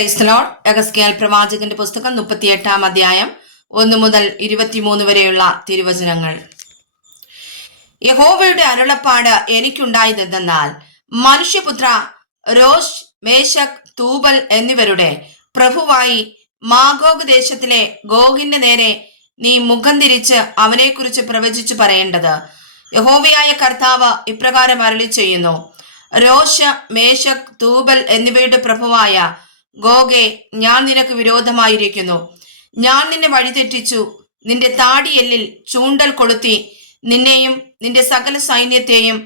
Praise the Lord. യഹസ്കേൽ പ്രവാചകന്റെ പുസ്തകം 38 അധ്യായം 1 മുതൽ 23 വരെയുള്ള തിരുവചനങ്ങൾ. യഹോവയുടെ അരുളപ്പാട് എനിക്കുണ്ടായതെന്നാൽ, മനുഷ്യപുത്ര, രോഷ്, മേശക്, തൂബൽ എന്നിവരുടെ പ്രഭുവായി മാഗോഗ് ദേശത്തിലെ ഗോഗിന്റെ നേരെ നീ മുഖം തിരിച്ച് അവനെക്കുറിച്ച് പ്രവചിച്ചു പറയേണ്ടത്, യഹോവയായ കർത്താവ് ഇപ്രകാരം അരുളി ചെയ്യുന്നു: രോഷ, മേശക്, തൂബൽ എന്നിവയുടെ പ്രഭുവായ ഗോഗേ, ഞാൻ നിനക്ക് വിരോധമായിരിക്കുന്നു. ഞാൻ നിന്നെ വഴിതെറ്റിച്ചു. നിന്റെ താടിയെല്ലിൽ ചൂണ്ടൽ കൊളുത്തി നിന്നെയും നിന്റെ സകല സൈന്യത്തെയും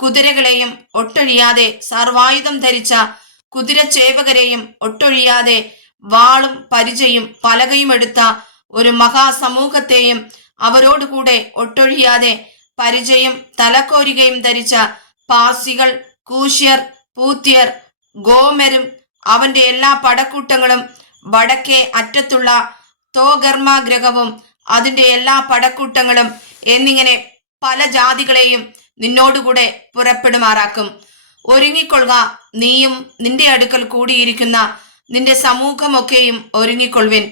കുതിരകളെയും ഒട്ടൊഴിയാതെ, സർവായുധം ധരിച്ച കുതിരച്ചേവകരെയും ഒട്ടൊഴിയാതെ, വാളും പരിചയും പലകയും എടുത്ത ഒരു മഹാസമൂഹത്തെയും അവരോടുകൂടെ ഒട്ടൊഴിയാതെ, പരിചയും തലക്കോരികയും ധരിച്ച പാസികൾ, കൂശ്യർ, പൂത്യർ, ഗോമരും അവന്റെ എല്ലാ പടക്കൂട്ടങ്ങളും, വടക്കേ അറ്റത്തുള്ള തോഗർമാഗ്രഹവും അതിന്റെ എല്ലാ പടക്കൂട്ടങ്ങളും എന്നിങ്ങനെ പല ജാതികളെയും നിന്നോടുകൂടെ പുറപ്പെടുമാറാക്കും. ഒരുങ്ങിക്കൊള്ളുക, നീയും നിന്റെ അടുക്കൽ കൂടിയിരിക്കുന്ന നിന്റെ സമൂഹമൊക്കെയും ഒരുങ്ങിക്കൊള്ളുവിൻ.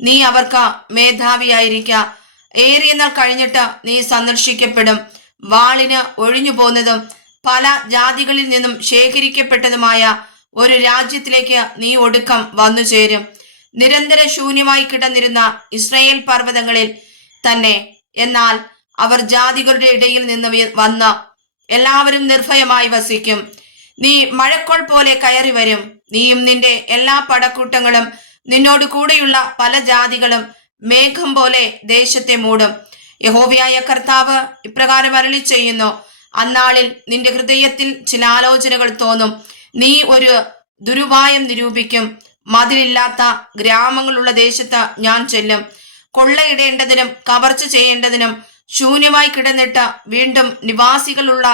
നീ അവർക്ക് മേധാവിയായിരിക്ക. ഏറിയ നാൾ കഴിഞ്ഞിട്ട് നീ സന്ദർശിക്കപ്പെടും. വാളിന് ഒഴിഞ്ഞു പോന്നതും പല ജാതികളിൽ നിന്നും ശേഖരിക്കപ്പെട്ടതുമായ ഒരു രാജ്യത്തിലേക്ക് നീ ഒടുക്കം വന്നു ചേരും. നിരന്തര ശൂന്യമായി കിടന്നിരുന്ന ഇസ്രായേൽ പർവ്വതങ്ങളിൽ തന്നെ എന്നാൽ അവർ ജാതികളുടെ ഇടയിൽ നിന്ന് വന്ന് എല്ലാവരും നിർഭയമായി വസിക്കും. നീ മഴക്കോൾ പോലെ കയറി വരും. നീയും നിന്റെ എല്ലാ പടക്കൂട്ടങ്ങളും നിന്നോട് കൂടെയുള്ള പല ജാതികളും മേഘം പോലെ ദേശത്തെ മൂടും. യഹോവയായ കർത്താവ് ഇപ്രകാരം അരുളി ചെയ്യുന്നു: അന്നാളിൽ നിന്റെ ഹൃദയത്തിൽ ചില ആലോചനകൾ തോന്നും. നീ ഒരു ദുരുപായം നിരൂപിക്കും. മതിലില്ലാത്ത ഗ്രാമങ്ങളുള്ള ദേശത്ത് ഞാൻ ചെല്ലും. കൊള്ളയിടേണ്ടതിനും കവർച്ച ചെയ്യേണ്ടതിനും ശൂന്യമായി കിടന്നിട്ട് വീണ്ടും നിവാസികളുള്ള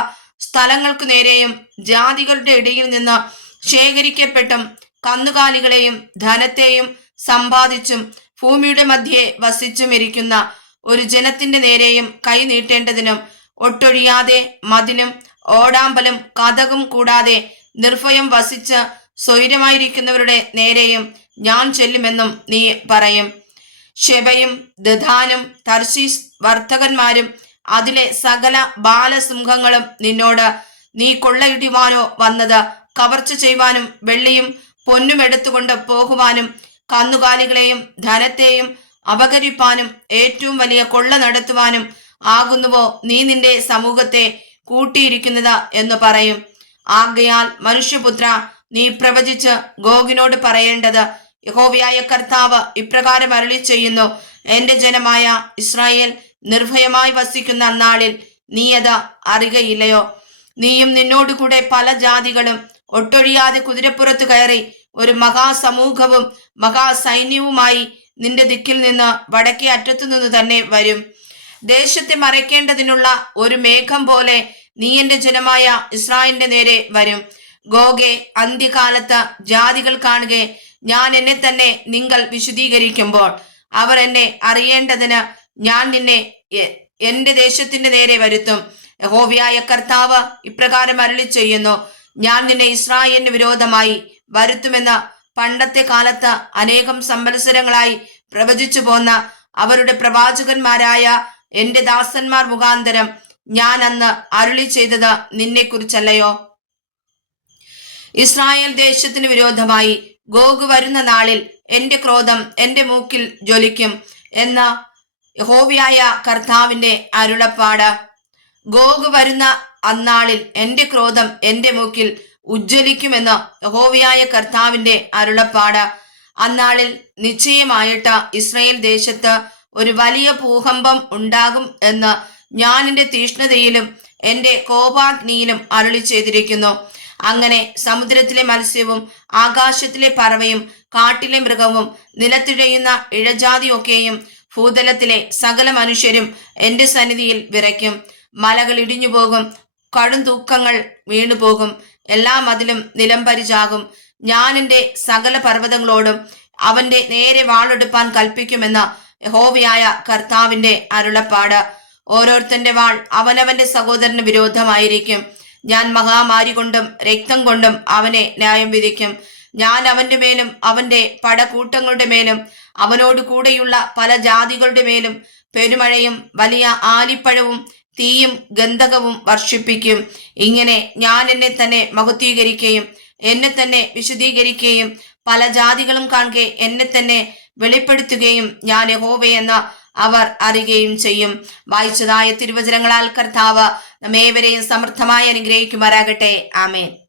സ്ഥലങ്ങൾക്കു നേരെയും ജാതികളുടെ ഇടയിൽ നിന്ന് ശേഖരിക്കപ്പെട്ടും കന്നുകാലികളെയും ധനത്തെയും സമ്പാദിച്ചും ഭൂമിയുടെ മധ്യേ വസിച്ചും ഇരിക്കുന്ന ഒരു ജനത്തിന്റെ നേരെയും കൈ നീട്ടേണ്ടതിനും ഒട്ടൊഴിയാതെ മതിലും ഓടാമ്പലും കതകും കൂടാതെ നിർഭയം വസിച്ച് സ്വൈരമായിരിക്കുന്നവരുടെ നേരെയും ഞാൻ ചെല്ലുമെന്നും നീ പറയും. ശെബയും ദദാനും തർശീസ് വർത്തകന്മാരും അതിലെ സകല ബാലസിംഹങ്ങളും നിന്നോട്, നീ കൊള്ളയിടുവാനോ വന്നത്, കവർച്ച ചെയ്യുവാനും വെള്ളിയും പൊന്നും എടുത്തുകൊണ്ട് പോകുവാനും കന്നുകാലികളെയും ധനത്തെയും അപഹരിപ്പാനും ഏറ്റവും വലിയ കൊള്ള നടത്തുവാനും ആകുന്നുവോ നീ നിന്റെ സമൂഹത്തെ കൂട്ടിയിരിക്കുന്നത് എന്ന് പറയും. ആകയാൽ മനുഷ്യപുത്ര, നീ പ്രവചിച്ച് ഗോഗിനോട് പറയേണ്ടത്, യഹോവയായ കർത്താവ് ഇപ്രകാരം അരുളി ചെയ്യുന്നു: എന്റെ ജനമായ ഇസ്രായേൽ നിർഭയമായി വസിക്കുന്ന അന്നാളിൽ നീ അത് അറിയുകയില്ലയോ? നീയും നിന്നോടുകൂടെ പല ജാതികളും ഒട്ടൊഴിയാതെ കുതിരപ്പുറത്ത് കയറി ഒരു മഹാസമൂഹവും മഹാസൈന്യവുമായി നിന്റെ ദിക്കിൽ നിന്ന് വടക്കേ അറ്റത്തു നിന്ന് തന്നെ വരും. ദേശത്തെ മറയ്ക്കേണ്ടതിനുള്ള ഒരു മേഘം പോലെ നീ എന്റെ ജനമായ ഇസ്രായേലിന്റെ നേരെ വരും. ഗോഗേ, അന്ത്യകാലത്ത് ജാതികൾ കാണുകെ ഞാൻ എന്നെ തന്നെ നിങ്ങൾ വിശുദ്ധീകരിക്കുമ്പോൾ അവർ എന്നെ അറിയേണ്ടതിന് ഞാൻ നിന്നെ എന്റെ ദേശത്തിന്റെ നേരെ വരുത്തും. യഹോവയായ കർത്താവ് ഇപ്രകാരം അരുളി ചെയ്യുന്നു: ഞാൻ നിന്നെ ഇസ്രായേലിന് വിരോധമായി വരുത്തുമെന്ന് പണ്ടത്തെ കാലത്ത് അനേകം സംവത്സരങ്ങളായി പ്രവചിച്ചു പോന്ന അവരുടെ പ്രവാചകന്മാരായ എന്റെ ദാസന്മാർ മുഖാന്തരം ഞാൻ അന്ന് അരുളി ചെയ്തത് നിന്നെ കുറിച്ചല്ലയോ? ഇസ്രായേൽ ദേശത്തിന് വിരോധമായി ഗോഗ് വരുന്ന നാളിൽ എന്റെ ക്രോധം എന്റെ മൂക്കിൽ ജ്വലിക്കും എന്ന യഹോവയായ കർത്താവിന്റെ അരുളപ്പാട്. ഗോഗ് വരുന്ന അന്നാളിൽ എന്റെ ക്രോധം എന്റെ മൂക്കിൽ ഉജ്ജ്വലിക്കുമെന്ന് യഹോവയായ കർത്താവിന്റെ അരുളപ്പാട്. അന്നാളിൽ നിശ്ചയമായിട്ട് ഇസ്രായേൽ ദേശത്ത് ഒരു വലിയ ഭൂകമ്പം ഉണ്ടാകും എന്ന് ഞാൻ എന്റെ തീഷ്ണതയിലും എന്റെ കോപാഗ്നിയിലും അരുളി ചെയ്തിരിക്കുന്നു. അങ്ങനെ സമുദ്രത്തിലെ മത്സ്യവും ആകാശത്തിലെ പറവയും കാട്ടിലെ മൃഗവും നിലത്തിഴയുന്ന ഇഴജാതിയൊക്കെയും ഭൂതലത്തിലെ സകല മനുഷ്യരും എന്റെ സന്നിധിയിൽ വിറയ്ക്കും. മലകൾ ഇടിഞ്ഞു പോകും, കടുംതൂക്കങ്ങൾ വീണുപോകും, എല്ലാ മതിലും നിലംപരിചാകും. ഞാൻ എന്റെ സകല പർവ്വതങ്ങളോടും അവന്റെ നേരെ വാളെടുപ്പാൻ കൽപ്പിക്കുമെന്ന് യഹോവയായ കർത്താവിന്റെ അരുളപ്പാട്. ഓരോരുത്തന്റെ വാൾ അവനവന്റെ സഹോദരന് വിരോധമായിരിക്കും. ഞാൻ മഹാമാരി കൊണ്ടും രക്തം കൊണ്ടും അവനെ ന്യായം വിധിക്കും. ഞാൻ അവന്റെ മേലും അവന്റെ പടകൂട്ടങ്ങളുടെ മേലും അവനോട് കൂടെയുള്ള പല ജാതികളുടെ മേലും പെരുമഴയും വലിയ ആലിപ്പഴവും തീയും ഗന്ധകവും വർഷിപ്പിക്കും. ഇങ്ങനെ ഞാൻ എന്നെ തന്നെ മഹത്വീകരിക്കുകയും എന്നെ തന്നെ വിശുദ്ധീകരിക്കുകയും പല ജാതികളും കാണുകെ എന്നെ തന്നെ വെളിപ്പെടുത്തുകയും ഞാൻ യഹോവയെന്ന് അവർ അറിയുകയും ചെയ്യും. വായിച്ചതായ തിരുവചനങ്ങളാൽ കർത്താവ് നമ്മേവരെയും സമർത്ഥമായി അനുഗ്രഹിക്കുമാറാകട്ടെ. ആമേൻ.